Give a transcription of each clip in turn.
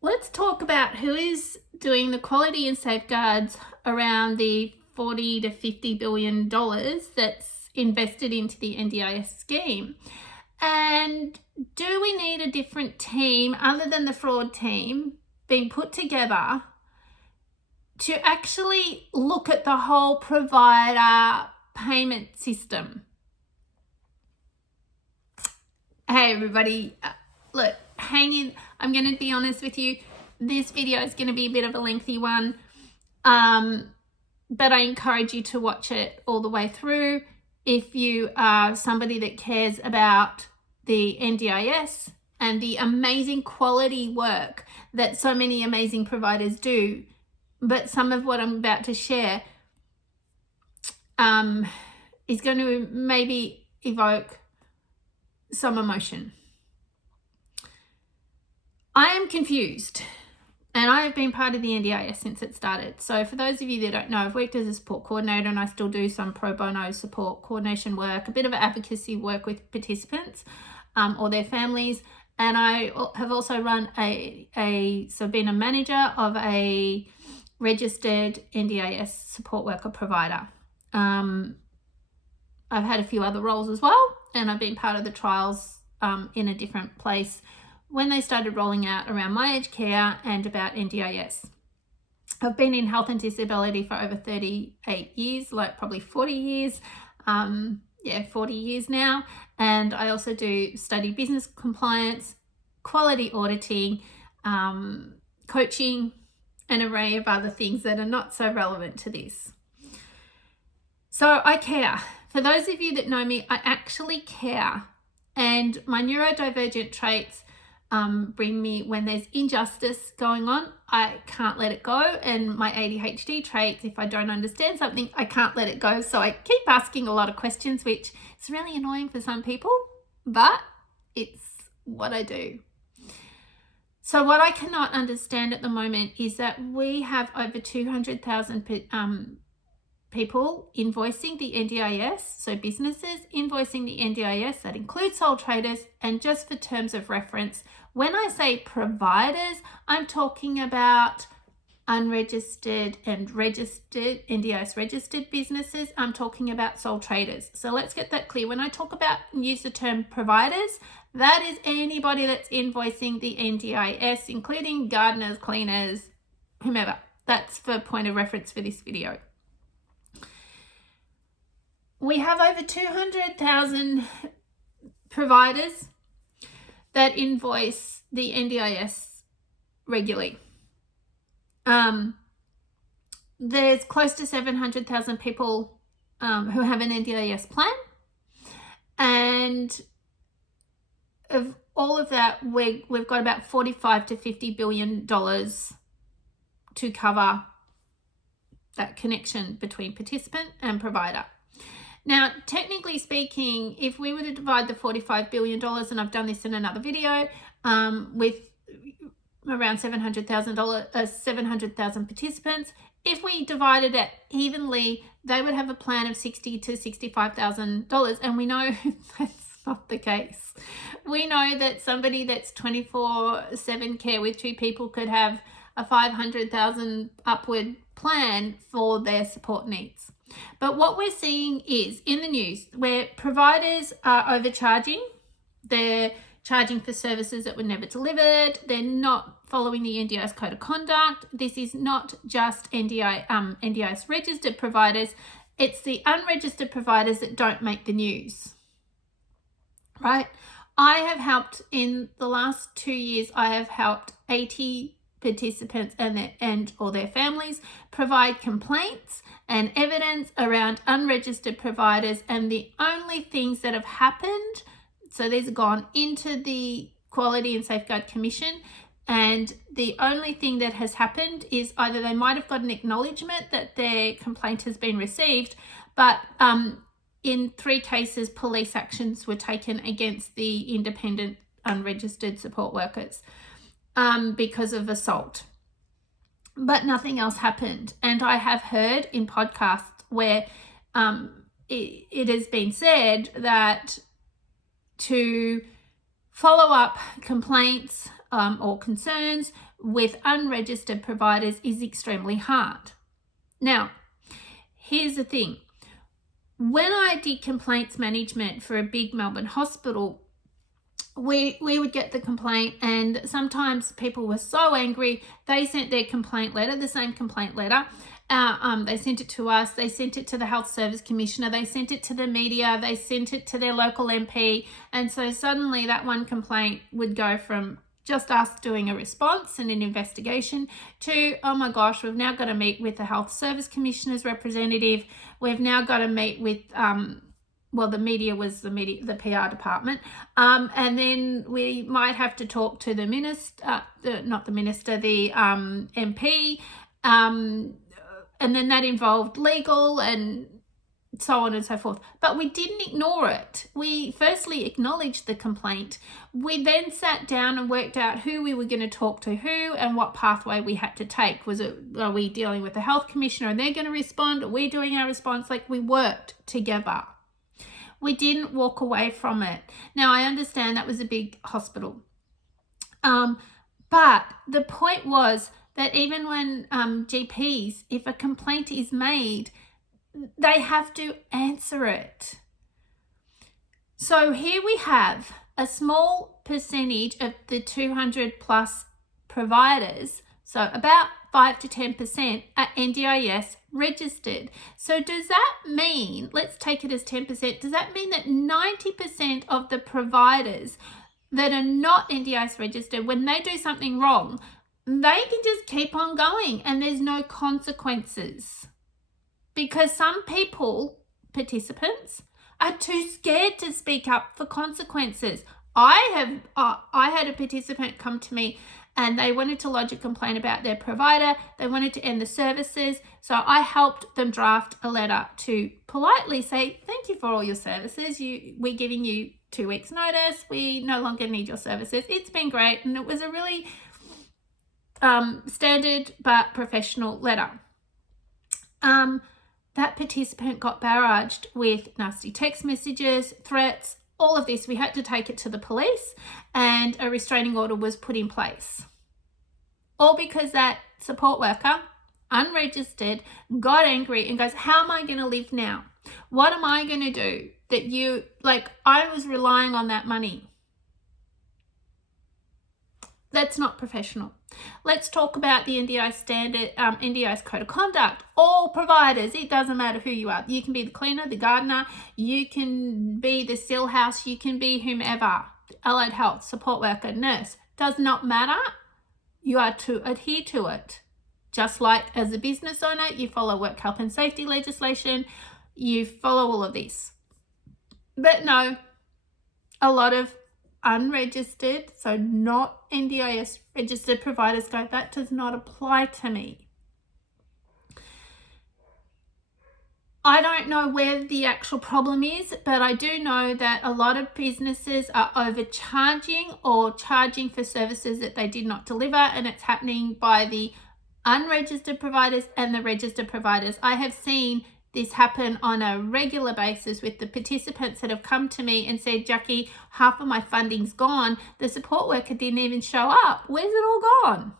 let's talk about who is doing the quality and safeguards around the $40 to $50 billion that's invested into the NDIS scheme. And do we need a different team other than the fraud team being put together to actually look at the whole provider payment system? Hey everybody, look, hang in. I'm going to be honest with you. This video is going to be a bit of a lengthy one, but I encourage you to watch it all the way through. If you are somebody that cares about the NDIS and the amazing quality work that so many amazing providers do, but some of what I'm about to share is going to maybe evoke some emotion. I am confused, and I have been part of the NDIS since it started. So for those of you that don't know, I've worked as a support coordinator, and I still do some pro bono support coordination work, a bit of advocacy work with participants or their families. And I have also run been a manager of a registered NDIS support worker provider. I've had a few other roles as well, and I've been part of the trials in a different place when they started rolling out around my aged care and about NDIS. I've been in health and disability for over 38 years, like probably 40 years. 40 years now. And I also do study business compliance, quality auditing, coaching, an array of other things that are not so relevant to this. So I care. For those of you that know me, I actually care. And my neurodivergent traits bring me, when there's injustice going on, I can't let it go. And my ADHD traits, if I don't understand something, I can't let it go. So I keep asking a lot of questions, which is really annoying for some people, but it's what I do. So what I cannot understand at the moment is that we have over 200,000 people invoicing the NDIS, so businesses invoicing the NDIS, that includes sole traders. And just for terms of reference, when I say providers, I'm talking about unregistered and registered, NDIS registered businesses. I'm talking about sole traders. So let's get that clear. When I talk about and use the term providers, that is anybody that's invoicing the NDIS, including gardeners, cleaners, whomever. That's for point of reference for this video. We have over 200,000 providers that invoice the NDIS regularly. There's close to 700,000 people who have an NDIS plan. And of all of that, we've got about $45 to $50 billion to cover that connection between participant and provider. Now, technically speaking, if we were to divide the $45 billion, and I've done this in another video, with around 700,000 participants, if we divided it evenly, they would have a plan of $60,000 to $65,000, and we know that's not the case. We know that somebody that's 24/7 care with two people could have a $500,000 upward plan for their support needs. But what we're seeing is in the news where providers are overcharging. They're charging for services that were never delivered. They're not following the NDIS code of conduct. This is not just NDIS registered providers. It's the unregistered providers that don't make the news, right? I have helped in the last 2 years, I have helped 80 participants and or their families provide complaints and evidence around unregistered providers, and the only things that have happened, so these have gone into the Quality and Safeguard Commission, and the only thing that has happened is either they might have got an acknowledgement that their complaint has been received, but in 3 cases police actions were taken against the independent unregistered support workers because of assault. But nothing else happened. And I have heard in podcasts where it has been said that to follow up complaints or concerns, with unregistered providers is extremely hard. Now, here's the thing. When I did complaints management for a big Melbourne hospital, we would get the complaint, and sometimes people were so angry, they sent their complaint letter, the same complaint letter. They sent it to us, they sent it to the Health Service Commissioner, they sent it to the media, they sent it to their local MP, and so suddenly that one complaint would go from just us doing a response and an investigation to, oh my gosh, we've now got to meet with the Health Service Commissioner's representative, we've now got to meet with the media was the PR department, and then we might have to talk to the minister, the MP, and then that involved legal and so on and so forth. But we didn't ignore it. We firstly acknowledged the complaint. We then sat down and worked out who we were going to talk to who and what pathway we had to take. Are we dealing with the Health Commissioner and they're going to respond? Are we doing our response? Like, we worked together. We didn't walk away from it. Now, I understand that was a big hospital. But the point was that even when GPs, if a complaint is made, they have to answer it. So here we have a small percentage of the 200 plus providers, so about 5 to 10% are NDIS registered. So does that mean, let's take it as 10%, does that mean that 90% of the providers that are not NDIS registered, when they do something wrong, they can just keep on going and there's no consequences? Because some people, participants, are too scared to speak up for consequences. I had a participant come to me and they wanted to lodge a complaint about their provider. They wanted to end the services. So I helped them draft a letter to politely say, thank you for all your services. We're giving you 2 weeks notice. We no longer need your services. It's been great. And it was a really standard but professional letter. That participant got barraged with nasty text messages, threats, all of this. We had to take it to the police and a restraining order was put in place. All because that support worker, unregistered, got angry and goes, how am I going to live now? What am I going to do? I was relying on that money. That's not professional. Let's talk about the NDIS standard, NDIS code of conduct. All providers, it doesn't matter who you are. You can be the cleaner, the gardener, you can be the still house, you can be whomever, allied health, support worker, nurse. Does not matter. You are to adhere to it. Just like as a business owner, you follow work health and safety legislation, you follow all of this. But no, a lot of unregistered, so not NDIS registered providers go, that does not apply to me. I don't know where the actual problem is, but I do know that a lot of businesses are overcharging or charging for services that they did not deliver, and it's happening by the unregistered providers and the registered providers. I have seen this happen on a regular basis with the participants that have come to me and said, Jackie, half of my funding's gone. The support worker didn't even show up. Where's it all gone?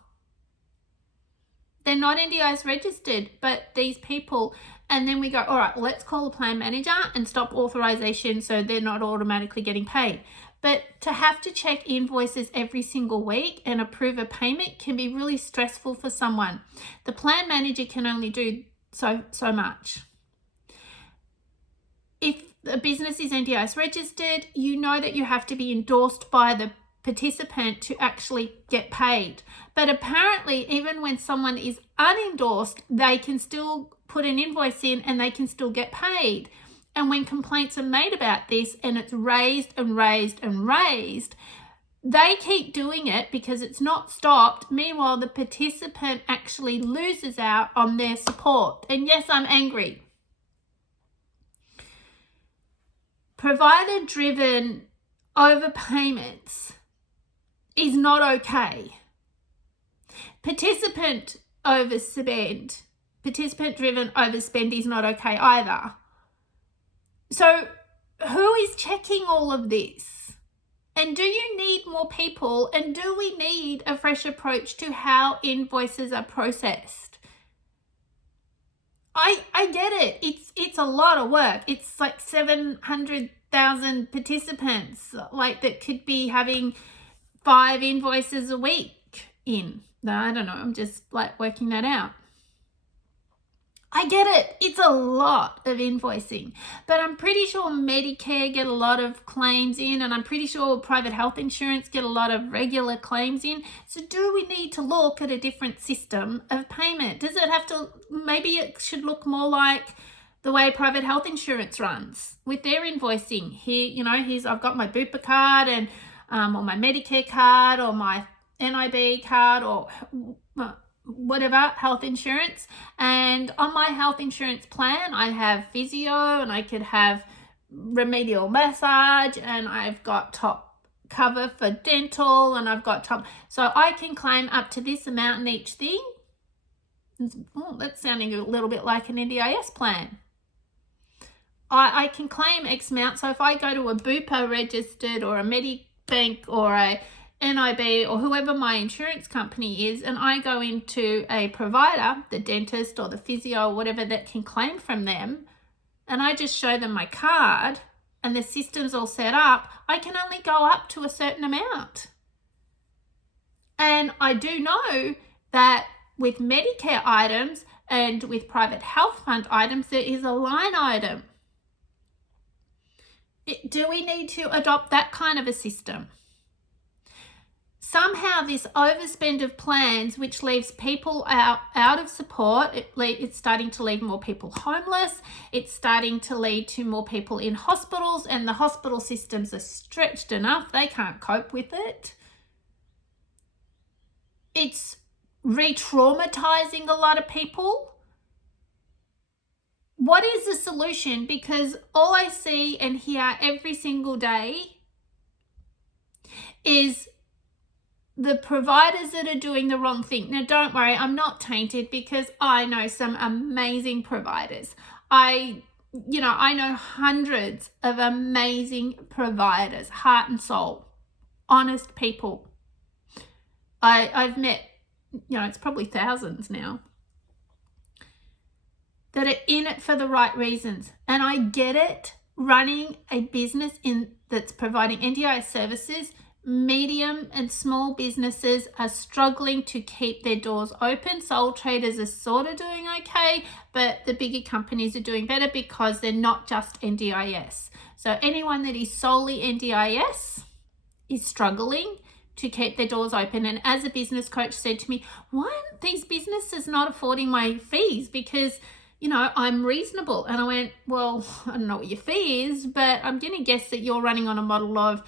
They're not NDIS registered, but these people, and then we go, all right, well, let's call the plan manager and stop authorization so they're not automatically getting paid. But to have to check invoices every single week and approve a payment can be really stressful for someone. The plan manager can only do so much. If a business is NDIS registered, you know that you have to be endorsed by the participant to actually get paid. But apparently, even when someone is unendorsed, they can still put an invoice in and they can still get paid. And when complaints are made about this and it's raised and raised and raised, they keep doing it because it's not stopped. Meanwhile, the participant actually loses out on their support. And yes, I'm angry. Provider-driven overpayments is not okay. Participant-driven overspend is not okay either. So who is checking all of this? And do you need more people? And do we need a fresh approach to how invoices are processed? I get it. It's a lot of work. It's like 700,000 participants, like, that could be having 5 invoices a week in. No, I don't know. I'm just like working that out. I get it. It's a lot of invoicing, but I'm pretty sure Medicare get a lot of claims in, and I'm pretty sure private health insurance get a lot of regular claims in. So do we need to look at a different system of payment? Does it have to, maybe it should look more like the way private health insurance runs with their invoicing. Here, here's, I've got my Bupa card and or my Medicare card or my NIB card or whatever health insurance, and on my health insurance plan I have physio, and I could have remedial massage, and I've got top cover for dental, and I've got top, so I can claim up to this amount in each thing. Oh, that's sounding a little bit like an NDIS plan. I can claim X amount. So if I go to a Bupa registered or a Medibank or a NIB or whoever my insurance company is, and I go into a provider, the dentist or the physio or whatever, that can claim from them, and I just show them my card and the system's all set up, I can only go up to a certain amount. And I do know that with Medicare items and with private health fund items, there is a line item. Do we need to adopt that kind of a system? Somehow this overspend of plans, which leaves people out of support, it's starting to leave more people homeless. It's starting to lead to more people in hospitals, and the hospital systems are stretched enough. They can't cope with it. It's re-traumatizing a lot of people. What is the solution? Because all I see and hear every single day is the providers that are doing the wrong thing. Now, don't worry, I'm not tainted, because I know some amazing providers. I know hundreds of amazing providers, heart and soul, honest people. I've met, it's probably thousands now, that are in it for the right reasons. And I get it. Running a business that's providing NDIS services, medium and small businesses are struggling to keep their doors open. Sole traders are sort of doing okay, but the bigger companies are doing better because they're not just NDIS. So anyone that is solely NDIS is struggling to keep their doors open. And as a business coach said to me, why aren't these businesses not affording my fees? Because I'm reasonable. And I went, well, I don't know what your fee is, but I'm going to guess that you're running on a model of,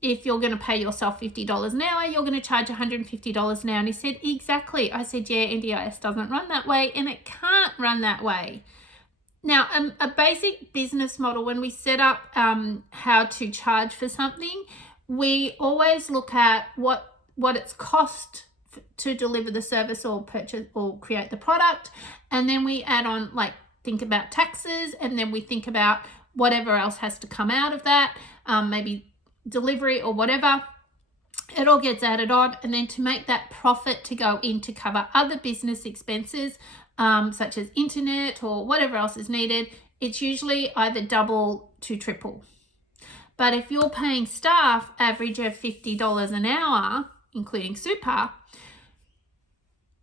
if you're going to pay yourself $50 an hour, you're going to charge $150 an hour. And he said, exactly. I said, yeah, NDIS doesn't run that way, and it can't run that way. Now, a basic business model, when we set up how to charge for something, we always look at what it's cost to deliver the service or purchase or create the product. And then we add on, think about taxes, and then we think about whatever else has to come out of that, maybe delivery or whatever. It all gets added on, and then to make that profit to go in to cover other business expenses, such as internet or whatever else is needed, it's usually either double to triple. But if you're paying staff average of $50 an hour, including super,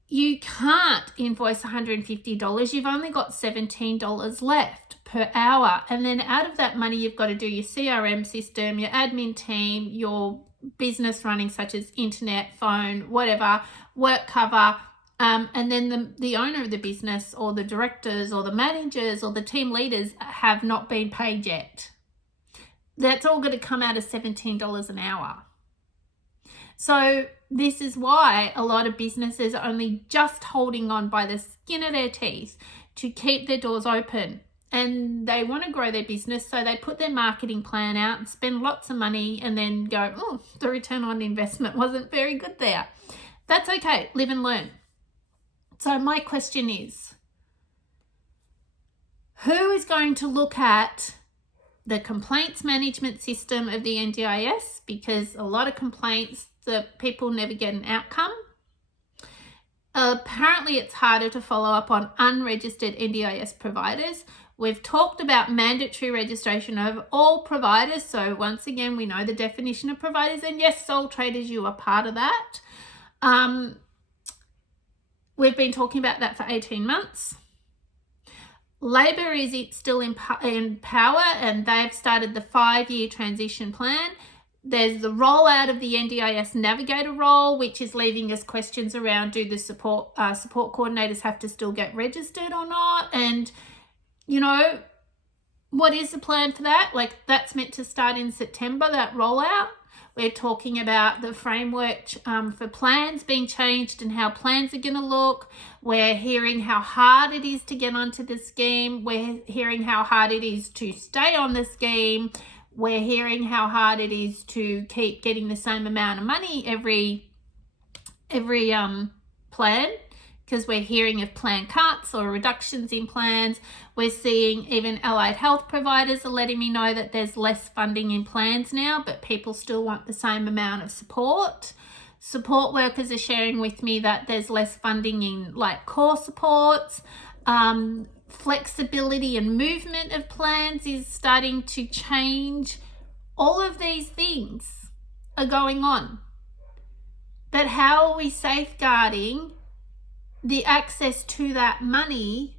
you can't invoice $150. You've only got $17 left per hour. And then out of that money, you've got to do your CRM system, your admin team, your business running, such as internet, phone, whatever, work cover. And then the owner of the business or the directors or the managers or the team leaders have not been paid yet. That's all going to come out of $17 an hour. So this is why a lot of businesses are only just holding on by the skin of their teeth to keep their doors open. And they want to grow their business, so they put their marketing plan out and spend lots of money and then go, oh, the return on investment wasn't very good there. That's okay. Live and learn. So my question is, who is going to look at the complaints management system of the NDIS, because a lot of complaints, the people never get an outcome. Apparently, it's harder to follow up on unregistered NDIS providers. We've talked about mandatory registration of all providers. So once again, we know the definition of providers. And yes, sole traders, you are part of that. We've been talking about that for 18 months. Labor is still in power, and they've started the 5-year transition plan. There's the rollout of the NDIS Navigator role, which is leaving us questions around, do the support coordinators have to still get registered or not? And, you know, what is the plan for that? Like, that's meant to start in September, that rollout. We're talking about the framework for plans being changed and how plans are going to look. We're hearing how hard it is to get onto the scheme. We're hearing how hard it is to stay on the scheme. We're hearing how hard it is to keep getting the same amount of money every plan, because we're hearing of plan cuts or reductions in plans. We're seeing even allied health providers are letting me know that there's less funding in plans now, but people still want the same amount of support. Support workers are sharing with me that there's less funding in like core supports. Flexibility and movement of plans is starting to change. All of these things are going on. But how are we safeguarding the access to that money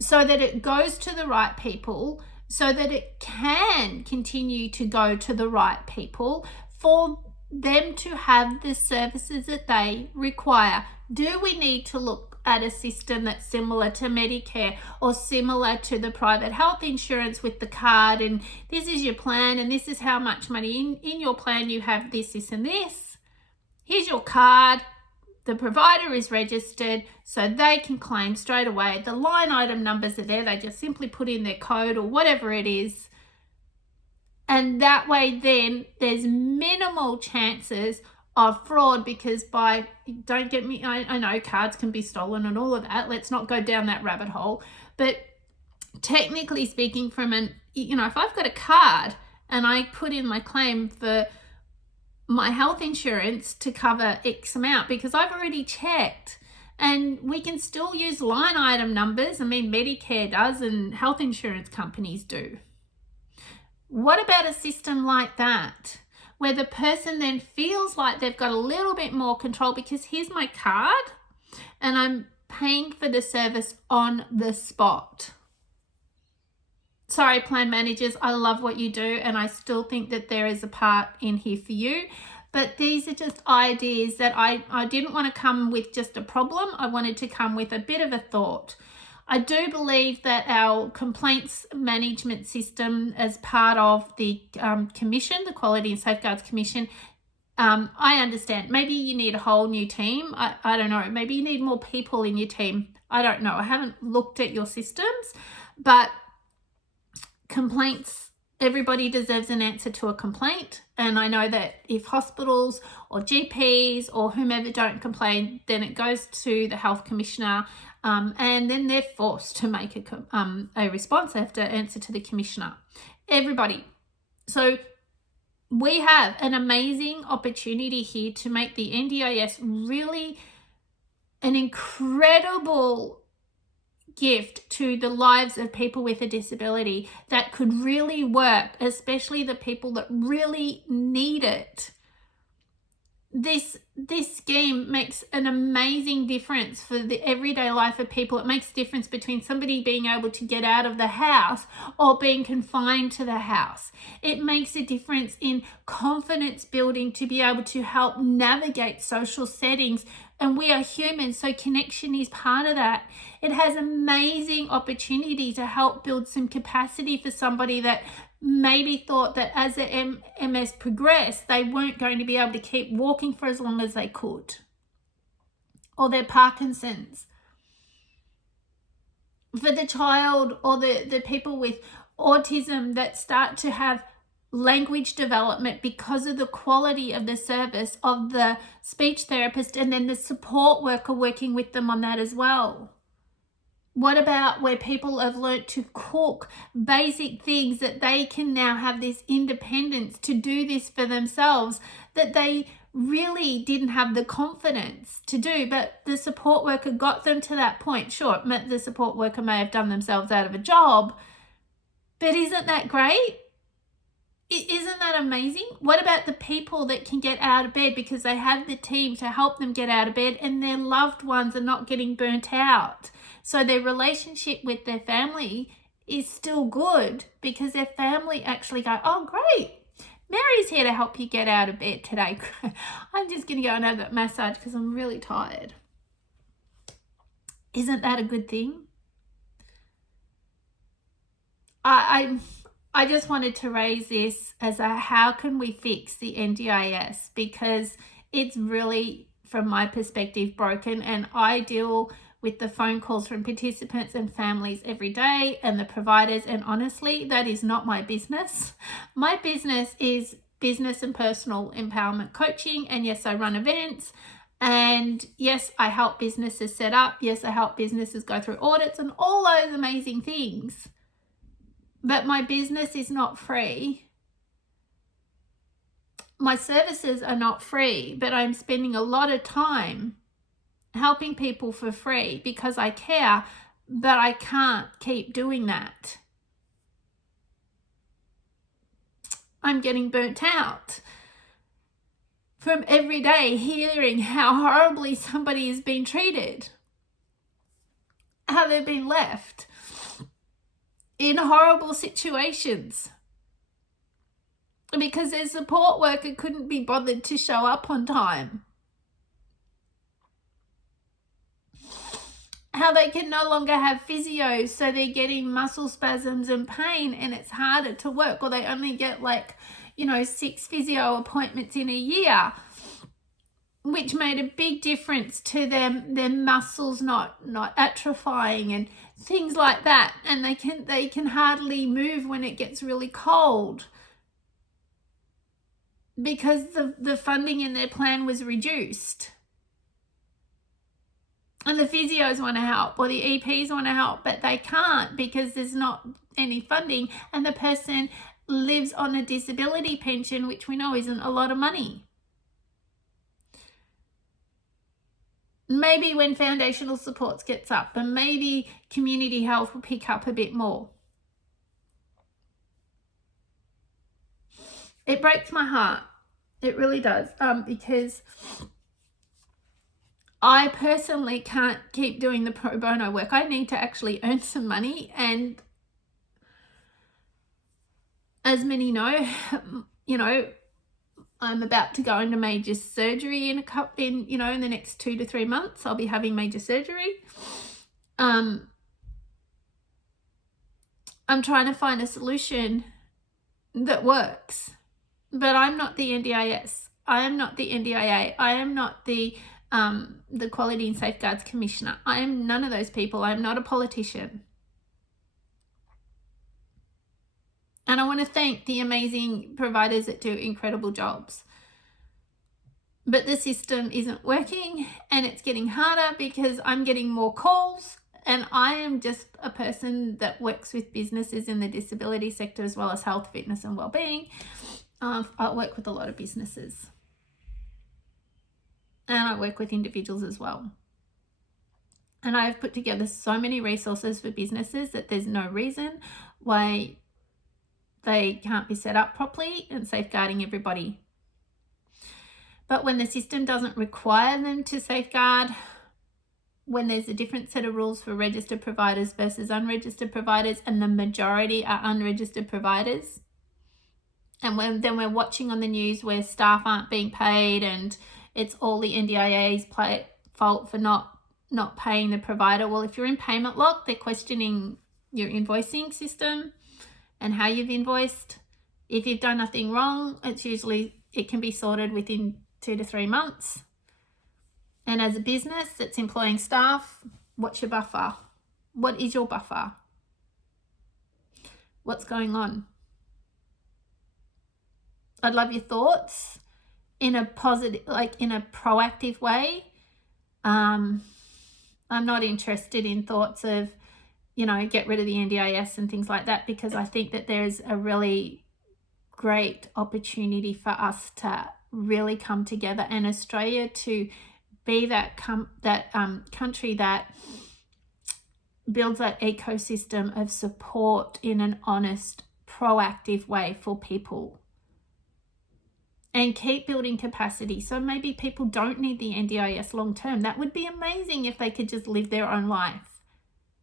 so that it goes to the right people, so that it can continue to go to the right people for them to have the services that they require? Do we need to look at a system that's similar to Medicare or similar to the private health insurance with the card, and this is your plan and this is how much money in your plan you have, this, and this. Here's your card. The provider is registered so they can claim straight away. The line item numbers are there. They just simply put in their code or whatever it is. And that way then there's minimal chances of fraud, because don't get me, I know cards can be stolen and all of that. Let's not go down that rabbit hole. But technically speaking, if I've got a card and I put in my claim for my health insurance to cover X amount, because I've already checked, and we can still use line item numbers. I mean, Medicare does and health insurance companies do. What about a system like that, where the person then feels like they've got a little bit more control, because here's my card and I'm paying for the service on the spot? Sorry, plan managers, I love what you do, and I still think that there is a part in here for you. But these are just ideas that I didn't want to come with just a problem. I wanted to come with a bit of a thought. I do believe that our complaints management system, as part of the commission, the Quality and Safeguards Commission, I understand. Maybe you need a whole new team. I don't know. Maybe you need more people in your team. I don't know. I haven't looked at your systems, but complaints, everybody deserves an answer to a complaint. And I know that if hospitals or GPs or whomever don't complain, then it goes to the health commissioner, and then they're forced to make a response. They have to answer to the commissioner. Everybody. So we have an amazing opportunity here to make the NDIS really an incredible gift to the lives of people with a disability that could really work, especially the people that really need it. This scheme makes an amazing difference for the everyday life of people. It makes a difference between somebody being able to get out of the house or being confined to the house. It makes a difference in confidence building to be able to help navigate social settings. And we are humans, so connection is part of that. It has amazing opportunity to help build some capacity for somebody that maybe thought that as their MS progressed, they weren't going to be able to keep walking for as long as they could. Or their Parkinson's. For the child or the people with autism that start to have language development because of the quality of the service of the speech therapist and then the support worker working with them on that as well. What about where people have learnt to cook basic things that they can now have this independence to do this for themselves that they really didn't have the confidence to do, but the support worker got them to that point. Sure, the support worker may have done themselves out of a job, but isn't that great? Isn't that amazing? What about the people that can get out of bed because they have the team to help them get out of bed and their loved ones are not getting burnt out? So their relationship with their family is still good because their family actually go, oh, great, Mary's here to help you get out of bed today. I'm just going to go and have that massage because I'm really tired. Isn't that a good thing? I just wanted to raise this as a how can we fix the NDIS, because it's really, from my perspective, broken, and I deal with the phone calls from participants and families every day and the providers, and honestly, that is not my business. My business is business and personal empowerment coaching, and yes, I run events, and yes, I help businesses set up, yes, I help businesses go through audits and all those amazing things. But my business is not free. My services are not free, but I'm spending a lot of time helping people for free because I care, but I can't keep doing that. I'm getting burnt out from every day hearing how horribly somebody has been treated, how they've been left in horrible situations because their support worker couldn't be bothered to show up on time. How they can no longer have physios, so they're getting muscle spasms and pain and it's harder to work, or they only get 6 physio appointments in a year, which made a big difference to them, their muscles not atrophying and things like that, and they can hardly move when it gets really cold because the funding in their plan was reduced. And the physios want to help, or the EPs want to help, but they can't because there's not any funding, and the person lives on a disability pension, which we know isn't a lot of money. Maybe when foundational supports gets up, and maybe community health will pick up a bit more. It breaks my heart. It really does, because I personally can't keep doing the pro bono work. I need to actually earn some money, and as many know, I'm about to go into major surgery in the next 2 to 3 months. I'll be having major surgery. I'm trying to find a solution that works, but I'm not the NDIS. I am not the NDIA. I am not the Quality and Safeguards Commissioner. I am none of those people. I'm not a politician. And I want to thank the amazing providers that do incredible jobs. But the system isn't working, and it's getting harder because I'm getting more calls, and I am just a person that works with businesses in the disability sector as well as health, fitness and wellbeing. I work with a lot of businesses, and I work with individuals as well. And I've put together so many resources for businesses that there's no reason why they can't be set up properly and safeguarding everybody. But when the system doesn't require them to safeguard, when there's a different set of rules for registered providers versus unregistered providers, and the majority are unregistered providers, and then we're watching on the news where staff aren't being paid and it's all the NDIA's fault for not paying the provider. Well, if you're in payment lock, they're questioning your invoicing system and how you've invoiced. If you've done nothing wrong, it can be sorted within 2 to 3 months. And as a business that's employing staff, what's your buffer? What is your buffer? What's going on? I'd love your thoughts in a positive, in a proactive way. I'm not interested in thoughts of you know, get rid of the NDIS and things like that, because I think that there's a really great opportunity for us to really come together, and Australia to be that country that builds that ecosystem of support in an honest, proactive way for people, and keep building capacity. So maybe people don't need the NDIS long term. That would be amazing if they could just live their own life.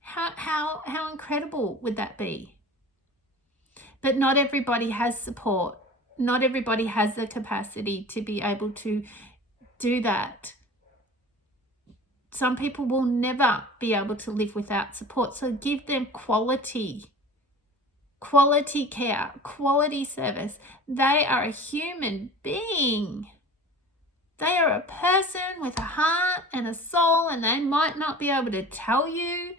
How incredible would that be? But not everybody has support. Not everybody has the capacity to be able to do that. Some people will never be able to live without support. So give them quality care, quality service. They are a human being. They are a person with a heart and a soul, and they might not be able to tell you,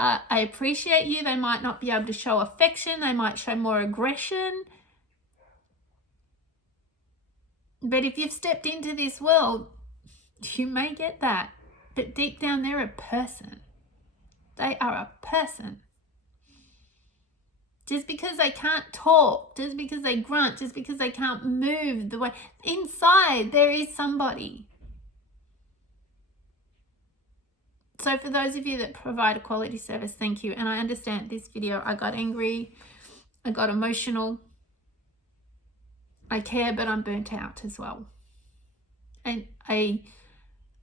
I appreciate you. They might not be able to show affection. They might show more aggression. But if you've stepped into this world, you may get that. But deep down, they're a person. They are a person. Just because they can't talk, just because they grunt, just because they can't move the way, inside there is somebody. So for those of you that provide a quality service, thank you. And I understand this video, I got angry, I got emotional, I care, but I'm burnt out as well. And I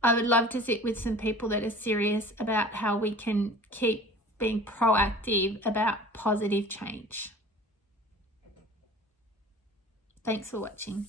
would love to sit with some people that are serious about how we can keep being proactive about positive change. Thanks for watching.